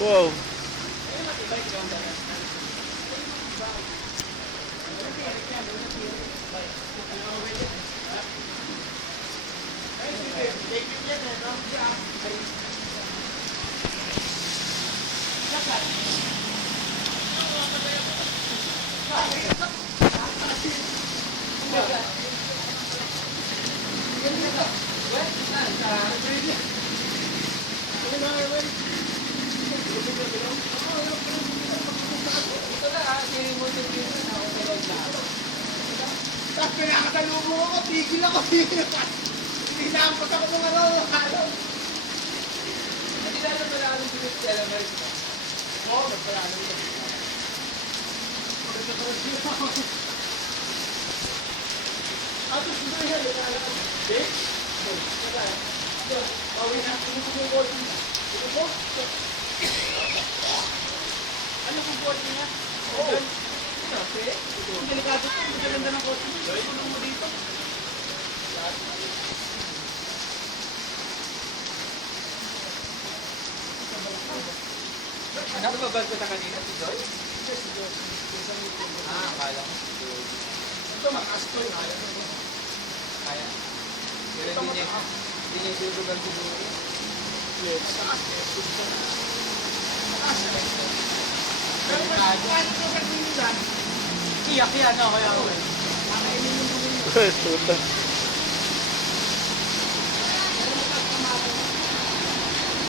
Wow. Tapos pinakasalubong ako, tigil ako. Tinampas ako ng halo. Hindi na alam pala anong sinip sa alam Oo, magpalalo yun. Tapos sino yan? Eh? Pawin na. Ano po yung board niya? Ano po? Ano po board niya? Oo. Kasi, ang delikado po. Ang ganda ng kotse. Tulong mo dito. Ano ba ba sa kanina? Si Joy? Akala ko. Ito, makasto yung kaya. Kaya. Pero hindi niya susugan siguro. Yes. Taas eh. Taas eh. Pero paano ito sa kinisan? Iyak yan ako kaya ako eh. Nakainin yung bumili. Puta.